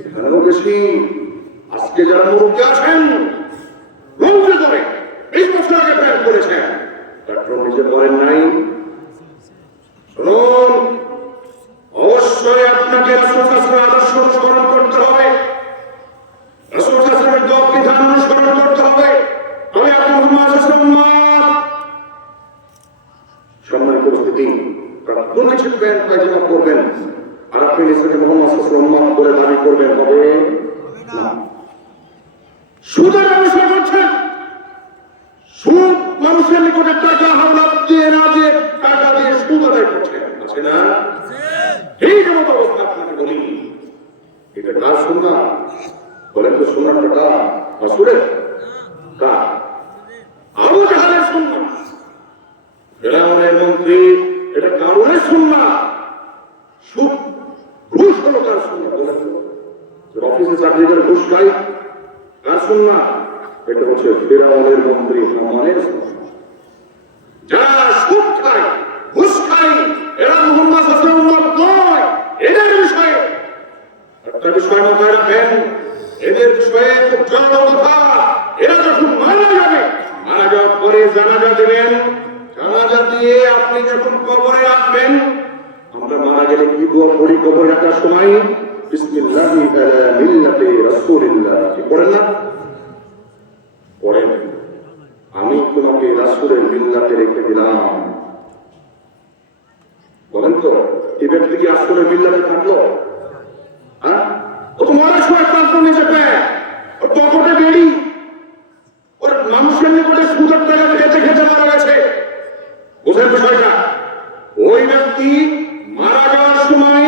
এখানেও বেশি। আজকে যারা মুরব্বী আছেন মন্ত্রী করে 20 বছর আগে প্ল্যান করেছেন, পেট্রোল নিতে পারেন নাই। শুনুন, অবশ্যই আপনাকে রাসূল সাল্লাল্লাহু আলাইহি ওয়াসাল্লামের আদর্শ অনুসরণ করতে হবে, রাসূল সাল্লাল্লাহু আলাইহি ওয়াসাল্লামের দোয়া বিধান অনুসরণ করতে হবে। আমি আপনার মুহাম্মদ সাল্লাল্লাহু সম্মানিত উপস্থিতি, কোন কিছু প্ল্যান পায়জামা করবেন আর আপনি নিজেকে মুহাম্মদ সাল্লাল্লাহু বলে দাবি করবেন, হবে না। সুদের অনুসরণ করছেন, সুদ মানুষের নিকটে টাকা হাওলাত দিয়ে না দিয়ে টাকা দিয়ে সুদ আদায় করছেন, আছে না? এই যেমন অবস্থা আপনাকে বলি, এটা কার সুন্নাহ? বলেন তো সুন্নাহটা কার? রাসূলের? কার? আবু জাহেলের সুন্নাহ, ফিরআউনের মন্ত্রী, এটা কারণের সুন্নাহ। সুদ ঘুষ হলো কার সুন্নাহ? বলেন তো অফিসে চাকরি করে ঘুষ খাই কার সুন্নাহ? এটা হচ্ছে ফিরআউনের মন্ত্রী হামানের সুন্নাহ। যারা সুদ খায় ঘুষ খায় এরা মুহাম্মদ সাল্লাল্লাহু নয়। এদের বিষয়ে একটা বিষয় মাথায় রাখবেন, এদের বিষয়ে খুব জরুরি কথা। এরা যখন মারা যাবে, মারা যাওয়ার পরে জানাজা দেবেন, জানাজা দিয়ে আপনি যখন কবরে রাখবেন, আমরা মারা গেলে কি দোয়া পড়ি কবরে রাখার সময়? বিসমিল্লাহি আলা মিল্লাতি রাসূলিল্লাহ। কি করেন না? পড়েন, আমি তোমাকে রাসূলের মিল্লাতে রেখে দিলাম। বলেন তো এই ব্যক্তি কি রাসূলের মিল্লাতে থাকলো? হ্যাঁ, ও তো মারা সময় প্রান্ত নিচে পায়, ওর পকেটে বেড়ি, ওর মানুষের নিকটে সুদের টাকা খেতে খেতে মারা গেছে। বোঝেন বিষয়টা? ওই ব্যক্তি মারা যাওয়ার সময়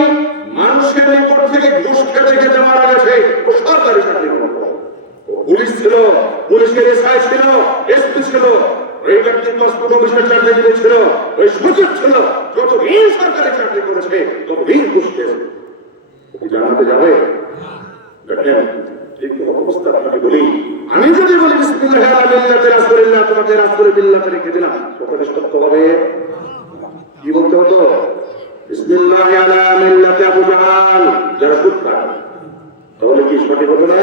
মানুষের নিকট থেকে ঘুষ খেতে খেতে মারা গেছে। ও সরকারি চাকরি করত, পুলিশ ছিল, পুলিশের এসআই ছিল, এসপি ছিল, ওই ব্যক্তি পাসপোর্ট অফিসের চাকরি ছিল, ওই সচিব ছিল, যতদিন সরকারি চাকরি করেছে ততদিন ঘুষ খেয়েছে। ও জানাতে যাবে? দেখেন ঠিক অবস্থা আপনাকে বলি। আমি যদি বলি বিসমিল্লাহি আলা মিল্লাতি রাসূলিল্লাহ, তোমাকে রাসূলের মিল্লাতে রেখে দিলাম, কথাটা সত্য হবে? কি বলতে হতো? বিসমিল্লাহি আলা মিল্লাতি আবু জাহাল, যারা সুদ খায়, তাহলে কি সঠিক হতো না?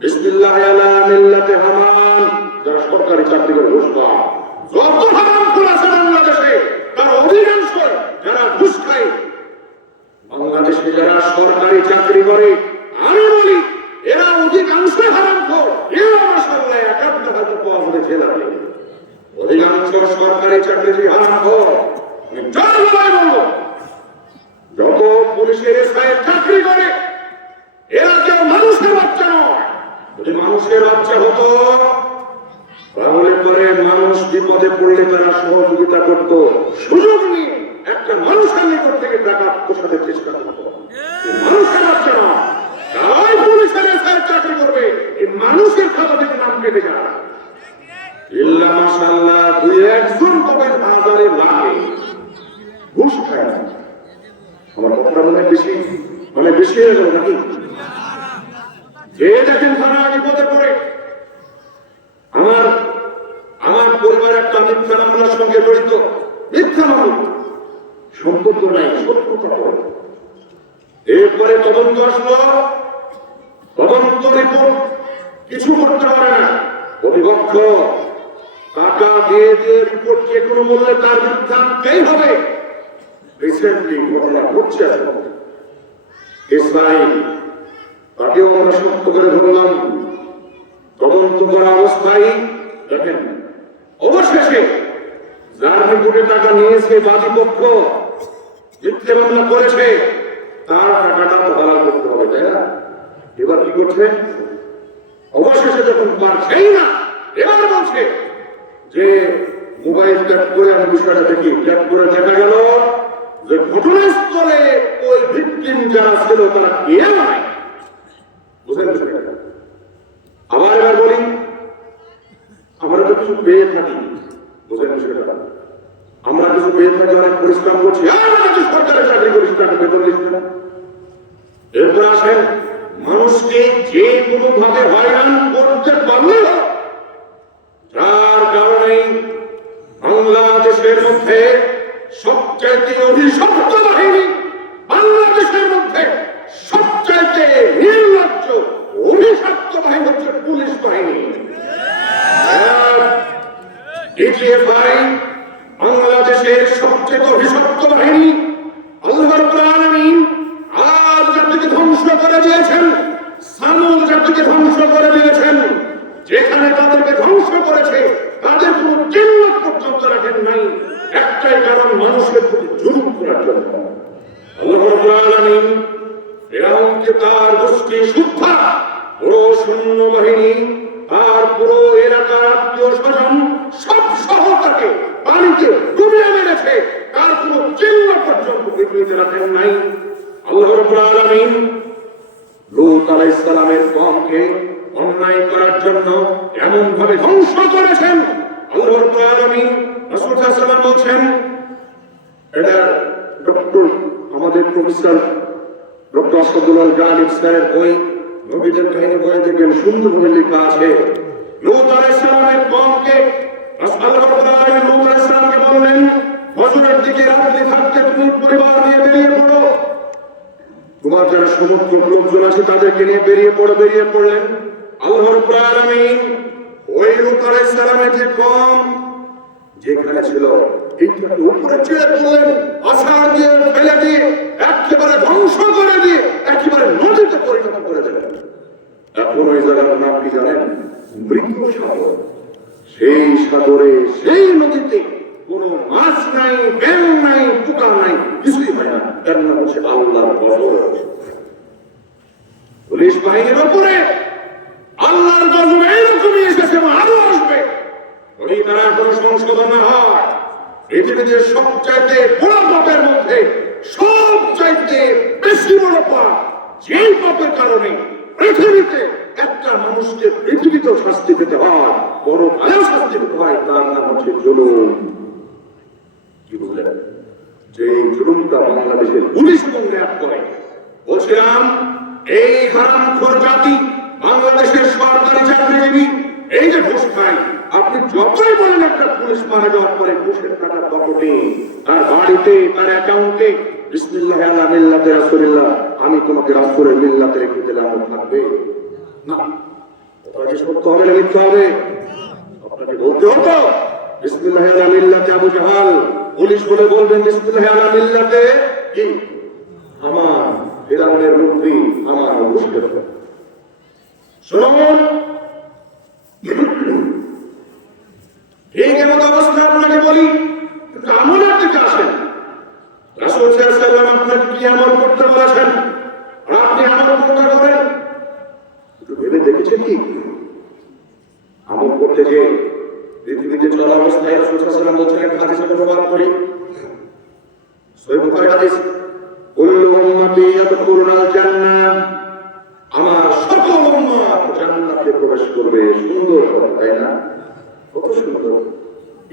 বিসমিল্লাহি আলা মিল্লাতি হামান, যারা সরকারি চাকরি করে ঘুষ খায়। যত হারামখোর আছে বাংলাদেশে তার অধিকাংশ যারা ঘুষ খায়, বাংলাদেশে যারা সরকারি চাকরি করে, আমি বলি এরা অধিকাংশ হারামখোর। এরা মাশাআল্লাহ একাত্তর হয়তো পাওয়া বলে জেলা নেই, অধিকাংশ সরকারি চাকরি হারামখোর। আমি যার বলাই বলবো, যত পুলিশের এসআই চাকরি করে এরা কেউ মানুষের বাচ্চা নয়। যদি মানুষের বাচ্চা হতো তাহলে পরে মানুষ বিপদে পড়লে তারা সহযোগিতা করত, সুযোগ নিয়ে একটা মানুষের নিকট থেকে টাকা পোষাতে চেষ্টা করত। মানুষের বাচ্চা নয়, তারাই পুলিশের এসআই চাকরি করবে। এই মানুষের খাতা থেকে নাম কেটে যায়। ইল্লা মাশাআল্লাহ দুই একজন কবে হাজারে লাগে ঘুষ খায়। আমার কথা মনে বেশি হয়ে গেল নাকি? যে দেখেন থানা বিপদে পড়ে, আমার পরিবার একটা মিথ্যা মামলার সঙ্গে জড়িত, মিথ্যা মামলা, সম্পর্ক নাই, সত্যতা করে। এরপরে তদন্ত আসলো, তদন্ত রিপোর্ট কিছু করতে পারে না, প্রতিপক্ষ টাকা দিয়ে দিয়ে রিপোর্ট যে কোনো মূল্যে তার বিরুদ্ধে আনতেই হবে। রিসেন্টলি ঘটনা ঘটছে, এসআই তাকেও আমরা সত্য করে ধরলাম, তদন্ত করা অবস্থায় দেখেন অবশেষে যার নিকটে টাকা নিয়েছে বাদী পক্ষ, মিথ্যে মামলা করেছে, তার টাকাটা দালাল করতে হবে, তাই না? এবার কি করছে? অবশেষে যখন পারছেই না, এবার বলছে যে মোবাইল ট্যাপ করে আমি বিষয়টা দেখি। ট্যাপ করে দেখা গেল যে ঘটনাস্থলে ওই ভিকটিম যারা ছিল তারা কেউ নাই। বুঝলেন বিষয়টা? আবার এবার বলি, আমরা তো কিছু পেয়ে থাকি, বুঝলেন বিষয়টা? আমরা কিছু পেয়ে থাকি, অনেক পরিশ্রম করছি, সরকারের চাকরি করি, টাকা বেতন দিচ্ছি না। এরপর আসেন মানুষকে যে কোনো ভাবে হয়রান করতে পারলে, যার কারণে বাংলাদেশের মধ্যে সবচাইতে অভিশপ্ত বাহিনী, বাংলাদেশের মধ্যে সবচাইতে এমনকি তার গোষ্ঠী সুদ্ধা পুরো সৈন্যবাহিনী আর পুরো এলাকার আত্মীয় স্বজন সব শহর তাকে পানিতে ডুবিয়ে মেরেছে, তার কোনো চিহ্ন পর্যন্ত পৃথিবীতে রাখেন নাই। আল্লাহ রাব্বুল আলামিন লূত আলাইহিস সালামের কওমকে অন্যায় করার জন্য এমন ভাবে ধ্বংস করেছেন। আল্লাহ রাব্বুল আলামিন রাসূল সাল্লাল্লাহু আলাইহি ওয়াসাল্লাম বলছেন, এটা ডক্টর আমাদের প্রফেসর ডক্টর আসাদুল্লাহ গালিব স্যারের বই নবীদের কাহিনী বই দেখবেন, সুন্দরভাবে লেখা আছে। লূত আলাইহিস সালামের কওমকে আল্লাহ রাব্বুল আলামিন লূত আলাইহিস সালামকে বললেন, ফজরের দিকে রাত্রি থাকতে তুমি পরিবার নিয়ে বেরিয়ে পড়ো, তোমার যারা সমস্ত লোকজন আছে তাদেরকে নিয়ে বেরিয়ে পড়লেন। আল্লাহ রাব্বুল আলামিন ওই লূত আলাইহিস সালামের যে কওম যেখানে ছিল এইটাকে উপরে ছেড়ে তুললেন, আছাড় দিয়ে ফেলে দিয়ে একেবারে ধ্বংস করে দিয়ে একেবারে নদীতে পরিণত করে দিলেন। এখন ওই জায়গার নাম কি জানেন? মৃত সাগর। সেই সাগরে সেই নদীতে কোনো মাছ নাই, ব্যাং নাই, পোকা নাই, কিছুই হয় না। এর নাম হচ্ছে আল্লাহর গজব। পুলিশ বাহিনীর উপরে আল্লাহর গজব এইরকমই এসেছে, আরো আসবে। যদি তারা কোনো সংশোধন না হয়, পৃথিবীতে সবচাইতে বড় পাপের মধ্যে সবচাইতে বেশি বড় পাপ, যেই পাপের কারণে পৃথিবীতে একটা মানুষকে পৃথিবীতেও শাস্তি পেতে হয়, বড় ভালো শাস্তি পেতে হয়, তার নাম হচ্ছে জুলুম। কি বুঝলেন? যে জুলুমটা বাংলাদেশের পুলিশ এবং র্যাব করে। বলছিলাম এই হারামখোর জাতি বাংলাদেশের সরকারি চাকরিজীবী এই যে ঘুষ খায়, আপনি যতই বলেন একটা পুলিশ মারা যাওয়ার পরে ঘুষের টাকা পকেটে, তার বাড়িতে, তার অ্যাকাউন্টে বিসমিল্লাহ আলা মিল্লাতে রাসূলিল্লাহ, আমি তোমাকে রাসূলের মিল্লাতে রেখে দিলাম, থাকবে না। ওটাকে সত্য হবে না মিথ্যা হবে? আপনাকে বলতে হতো বিসমিল্লাহ আলা মিল্লাতে আবু জাহাল, পুলিশ বলে বলবেন বিসমিল্লাহ আলা মিল্লাতে কি আমার ফিরাউনের মন্ত্রী আমার ঘুষকে দেবে। শুনুন, এই কেমন অবস্থা আপনাকে বলি, আমলের দিকে আসেন। রাসূল সাল্লাল্লাহু আলাইহি ওয়াসাল্লাম আপনাকে কি আমল করতে বলেছেন, আর আপনি আমল কোনটা করেন? একটু ভেবে দেখেছেন কি? আমল করতে যে পৃথিবীতে চলা অবস্থায় রাসূল সাল্লাল্লাহু আলাইহি ওয়াসাল্লাম বলছেন, একটা হাদিসে অনুবাদ করি, সহিহ বুখারী হাদিস, কুল্লু উম্মতি ইয়াদখুলুনাল জান্নাহ, আমার সকল উম্মত জান্নাতে প্রবেশ করবে। সুন্দর কথা, তাই না? কত সুন্দর।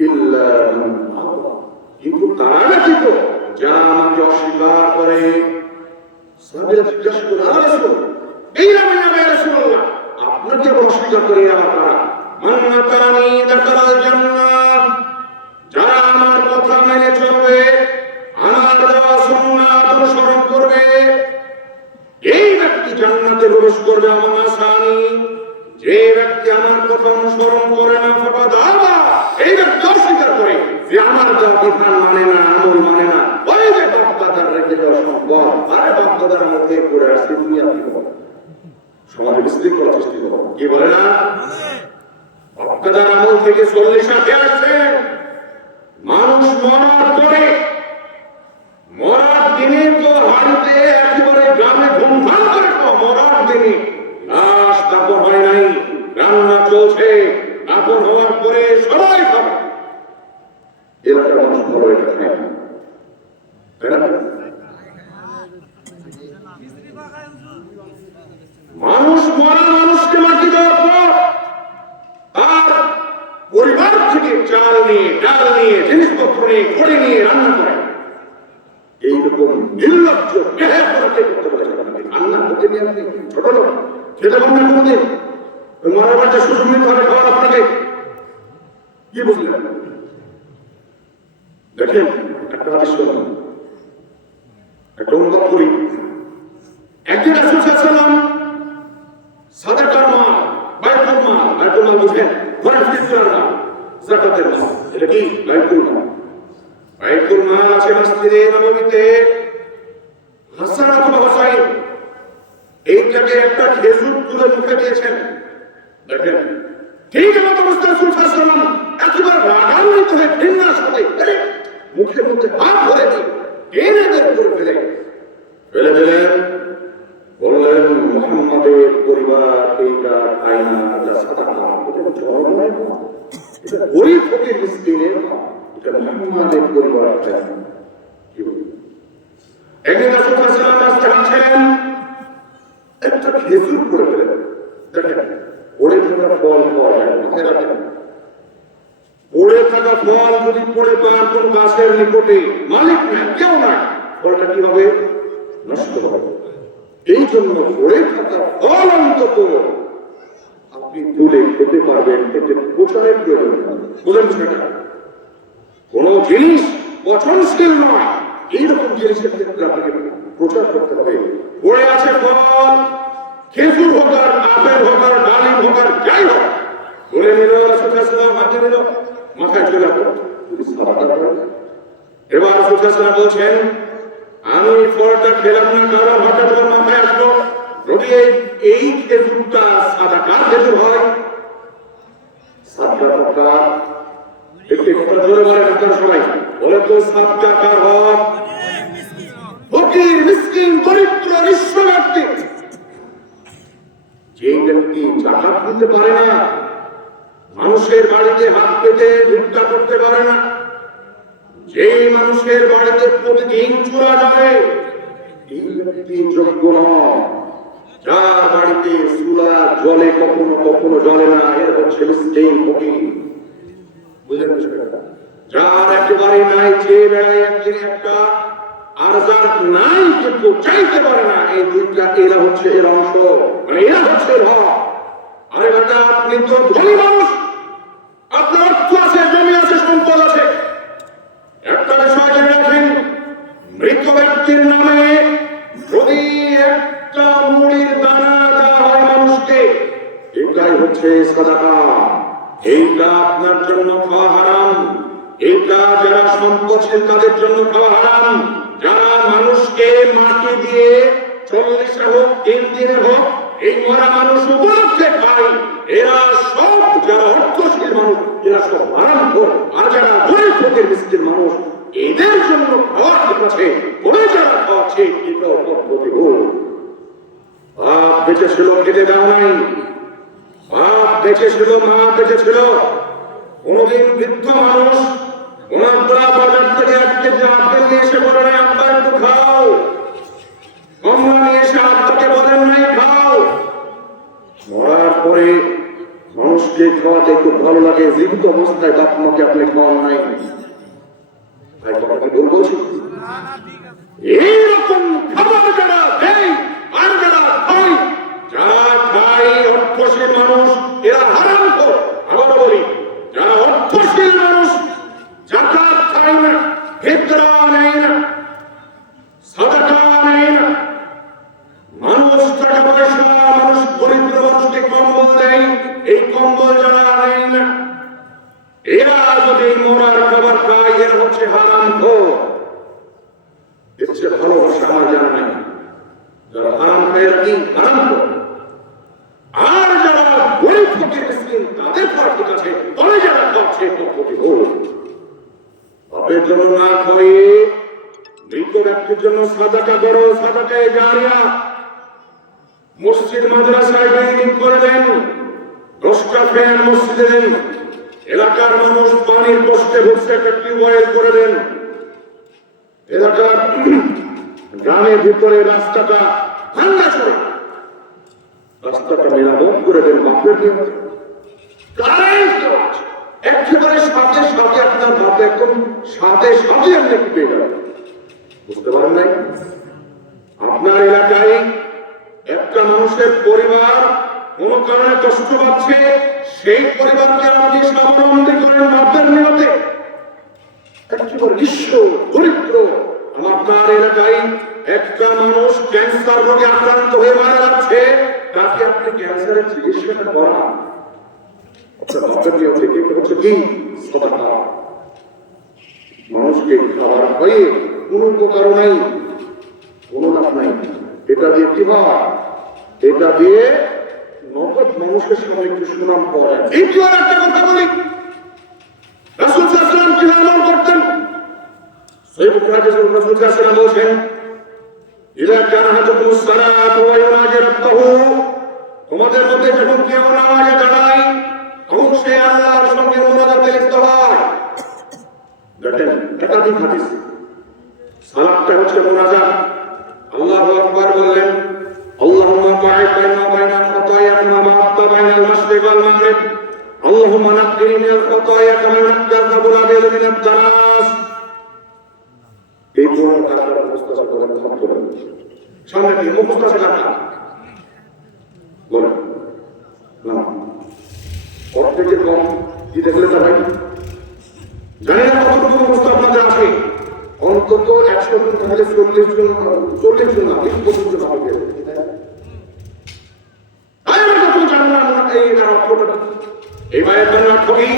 ইল্লা মান আবা, কিন্তু তারা ব্যতীত যারা আমাকে অস্বীকার করে। সাহাবীরা জিজ্ঞাসা করলেন, ইয়া রাসূল, এই নামে ইয়া রাসূলুল্লাহ, আপনাকে অস্বীকার করে আমার কারা? মান আতানি দাখালাল জান্নাহ, যারা আমার কথা মেনে চলবে, আমার দেওয়া সুন্নাত অনুসরণ করবে, এই ব্যক্তি জান্নাতে প্রবেশ করবে। আমার আসানি, যে ব্যক্তি আমার কথা অনুসরণ করে না, ফাকাদ আবা, এই ব্যক্তি অস্বীকার করে যে আমার যা বিধান মানে না, আমল মানে না। ওই যে বাপদাদার রেখে দেওয়া সম্পদ, আরে বাপদাদার মধ্যে করে আসছে দুনিয়া কি বলে, সমাজে বিশৃঙ্খলা সৃষ্টি করো, কি বলে না? বাপদাদার আমল থেকে 40-60 আসছে। মানুষ মরার পরে, মরার দিনে তো হাড়িতে একেবারে গ্রামে ধুমধাম করে খাওয়া, মরার দিনে লাশ দাফন হয় নাই, রান্না চলছে, দাফন হওয়ার পরে সবাই খাবে। এলাকার মানুষ ভালো এটা খায় না, তাই না? মানুষ মরা মানুষকে মাটি দেওয়ার পর আর পরিবার থেকে চাল নিয়ে, ডাল নিয়ে, জিনিসপত্র নিয়ে, খড়ি নিয়ে রান্না করে। এইরকম নির্লজ্জ বেহায়া কে করতে পারে? রান্না করতে নিয়ে আপনি ছোট লোক খেতে পারেন না কোনোদিন? মরার বাচ্চা সুসম্মিত ভাবে খাওয়ার আপনাকে কি বুঝলেন? দেখেন একটা হাদিস শুনুন, একটা অনুবাদ করি। একদিন রাসূল সাল্লাল্লাহু আলাইহি ওয়াসাল্লাম সাদাকার মাল, বাইতুল মাল বুঝেন, ঘরের ফিতরার মাল, যাকাতের মাল, এটা কি বাইতুল মাল? বাইতুল মাল আছে মসজিদে নববীতে। হাসান অথবা হুসাইন এইটাকে একটা খেজুর তুলে মুখে দিয়েছেন। দেখেন ঠিক এমন অবস্থা রাসূল সাল্লাল্লাহু আলাইহি ওয়াসাল্লাম একেবারে রাগান্বিত হয়ে ঘৃণার সাথে মুখের মধ্যে হাত ধরে দিয়ে টেনে বের করে ফেলে দিলেন। বলল মোহাম্মদের পরিবার এইটা খায় না, এটা সাদাকা, এটা ধর্মের না, এটা গরিব ফকির মিসকিনের না, এটা মুহাম্মদের পরিবার খায় না। কি বলবো? একদিন রাসূল সাল্লাল্লাহু আলাইহি ওয়াসাল্লাম রাস্তায় হাঁটছিলেন, একটা খেজুর পড়ে গেলেন। দেখেন পড়ে থাকা ফল মাথায় রাখেন, পড়ে থাকা ফল যদি পড়ে পান কোন গাছের নিকটে, মালিক নাই, কেউ নাই, ফলটা কি হবে? নষ্ট হবে। এই জন্য পড়ে থাকা ফল অন্তত আপনি তুলে খেতে পারবেন, এতে প্রচারের প্রয়োজন নেই। বুঝলেন সেটা? কোন জিনিস পচনশীল নয়, এইরকম জিনিসের ক্ষেত্রে আপনাকে প্রচার করতে হবে। পড়ে আছে ফল, খেজুর হোক আর আপেল হোক আর ডালিম হোক আর যাই হোক, বলে নিল রাসূল সাল্লাল্লাহু আলাইহি ওয়াসাল্লাম, হাতে নিল, মাথায় চলে আসলো। এবার রাসূল সাল্লাল্লাহু আলাইহি ওয়াসাল্লাম বলছেন, আমি ফলটা খেলাম না কারণ হঠাৎ করে মাথায় আসলো, যদি এই খেজুরটা সাদাকার খেজুর হয়, সাদাকা একটু কথা জোরে বলেন আপনারা সবাই, বলে তো সাদাকার হক, ফকির মিসকিন দরিদ্র নিঃস্ব ব্যক্তি, যে ব্যক্তি জাকাত দিতে পারে না, মানুষের বাড়িতে হাত পেতে ভিক্ষা করতে পারে না, যে মানুষের বাড়িতে প্রতিদিন চুরা যাবে, এই ব্যক্তি যোগ্য নয়। যার বাড়িতে চুলা জলে কখনো কখনো জ্বলে না, এর হচ্ছে মিসকিন ফকির। বুঝলেন বিষয়টা? যার একেবারে নাই, যে বেড়ায় একদিন একটা, আর যার নাই কিন্তু চাইতে পারে না, এই দুইটা এরা হচ্ছে এর অংশ, মানে এরা হচ্ছে এর হক। আরে বেটা, আপনি তো ধনী মানুষ, আপনার অর্থ আছে, জমি আছে, সম্পদ আছে, একটা বিষয় জেনে রাখেন, মৃত ব্যক্তির নামে যদি একটা মুড়ির দানা দেওয়া হয় মানুষকে, এটাই হচ্ছে সাদাকা। এইটা আপনার জন্য খাওয়া হারাম, এইটা যারা সম্পদশীল তাদের জন্য খাওয়া হারাম। যারা মানুষকে মাটি দিয়ে 40 হোক 3 দিনের হোক এই মরা মানুষ উপলক্ষে খায়, এরা সব, যারা অর্থশীল মানুষ এরা সব হারাম খোর। আর যারা গরিব ফকির মিসকিন মানুষ, এদের জন্য খাওয়া ঠিক আছে, ওরা যারা খাওয়াচ্ছে এটাও পদ্ধতি ভুল। বাপ বেঁচে ছিল, খেতে দাও নাই, বাপ বেঁচে ছিল, মা বেঁচে ছিল, কোনদিন বৃদ্ধ মানুষ ওনার বাজার থেকে 1 কেজি আপেল নিয়ে এসে বলে নাই আব্বা একটু খাও, কমলা নিয়ে এসে আব্বাকে বলেন নাই খাও। মরার পরে মানুষকে খাওয়াতে খুব ভালো লাগে, জীবিত অবস্থায় বাপ মাকে আপনি খাওয়ান নাই, বলছি এইরকম খাবার যারা দেয় আর যারা খায়, যারা খায় অর্থশীল মানুষ এরা হারাম খোর। আবার বলি, যারা অর্থশীল মানুষ যাকাত খায় না, ফিতরা নেয় না, সাদাকা নেয় না, মানুষ টাকা পয়সা, মানুষ দরিদ্র মানুষকে কম্বল দেয়, এই কম্বল যারা নেয় না, এরা যদি মোরার খাবার খায়, এরা হচ্ছে হারাম খোর। এর চেয়ে ভালোবাসা আমার জানা নাই। যারা হারাম খায় এরা কি হারাম খোর। আর যারা গরিব ফকির মিসকিন তাদের ঠিক আছে, তবে যারা খাচ্ছে পদ্ধতি ভুল। বাপের জন্য না খাইয়ে মৃত ব্যক্তির জন্য সাদাকা করো, সাদাকায়ে জারিয়া। মসজিদ মাদ্রাসায় বিল্ডিং করে দেন, 10টা ফ্যান মসজিদে দেন, এলাকার মানুষ পানির কষ্টে ভুগছে, একটা টিউবওয়েল করে দেন, এলাকার গ্রামের ভিতরে রাস্তাটা ভাঙা চড়া, রাস্তাটা মেরামত করে দেন, বাপের নিয়ম কারেন্ট একেবারে সাথে সাথে আপনার বাপ একদম সাথে সাথে আপনি পেয়ে যাবেন। বুঝতে পারেন নাই? আপনার এলাকায় একটা মানুষের পরিবার কোন কারণে কষ্ট পাচ্ছে, সেই পরিবারকে আপনি স্বাবলম্বী করেন বাপের নিয়তে, একেবারে নিঃস্ব দরিদ্র। আপনার এলাকায় একটা মানুষ ক্যান্সার রোগে আক্রান্ত হয়ে মারা যাচ্ছে, তাকে আপনি ক্যান্সারের চিকিৎসাটা করান, মানুষকে খাবার খাইয়ে কোন উপকার নাই, কোন লাভ নাই। এটা দিয়ে কি হয়? এটা দিয়ে নগদ মানুষের সামনে একটু সুনাম পাওয়া। দ্বিতীয় একটা কথা বলি, রাসূল সাল্লাল্লাহু আলাইহি ওয়াসাল্লাম কি আমল করতেন? সহিহ বুখারীতে রাসূল সাল্লাল্লাহু আলাইহি ওয়াসাল্লাম বলেন, ইযা কানা আহাদুকুম সালাতু ওয়া ইউনাজি রাব্বাহু তোমাদের মধ্যে যখন কেউ নামাজে দাঁড়ায় তখন সে আল্লাহর সঙ্গে মোনাজাতে লিপ্ত হয়। দেখেন একাধিক হাদিস, সালাতটা হচ্ছে মোনাজাত। আল্লাহু আকবার বললেন, আল্লাহুম্মা বা'id বাইনা ওয়া বাইনা খাতায়া কামা বা'adta বাইনাল মাশরিক ওয়াল মাগরিব, আল্লাহুম্মা নাক্কিনি মিনাল খাতায়া কামা নাক্কাল সাবুল আবিয়াদ মিনাদ দানাস। এই পুরো কাজটা মুস্তাজ করার ক্ষমতা রয়েছে। সামনে কি মুস্তাজ কাটা বলেন না, ওর থেকে কম কি দেখলে তা ভাই জানি না কতটুকু মুস্তাজ আপনাদের আছে। অন্তত 100 জন থাকলে 40 জন না 25 জন হবে। এই ভাইয়ের জন্য কবি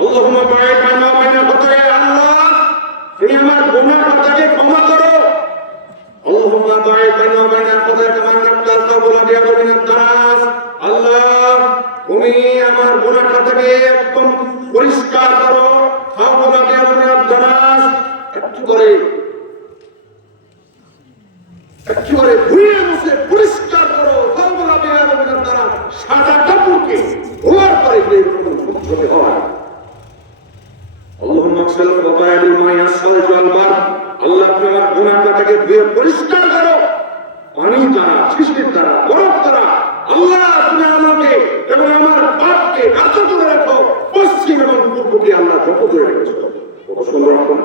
আল্লাহুম্মা বা'id বাইনা ওয়া বাইনা খাতায়া, আল্লাহ তুমি আমার গুনাহ খাতাকে ক্ষমা করো। আল্লাহুম্মা বা'id বাইনা ওয়া বাইনা খাতায়া কামা নাক্কাল সাবুল আবিয়াদ মিনাদ দানাস, আল্লাহ তুমি আমার গুনাহ খাতাকে একদম পরিষ্কার করো। সাবুল আবিয়াদ মিনাদ দানাস, একেবারে ধুয়ে মুছে পরিষ্কার করো। সাবুল আবিয়াদ মিনাদ দানাস, সাদা কাপড়কে ধোয়ার পরে এরকম শুদ্ধ হয়। আল্লাহুম্মা আগসিল খাতায়া বিল মা'i আস-সালজ ওয়াল বারদ, আল্লাহ তুমি আমার গুনাহ খাতাকে ধুয়ে পরিষ্কার করো পানি দ্বারা, বৃষ্টির দ্বারা, বরফ দ্বারা। আল্লাহ তুমি আমাকে এবং আমার পাপকে কাঁচা করে রাখো, পশ্চিম এবং পূর্বকে আল্লাহ ঢেকে করে রেখেছো। কত সুন্দর রকম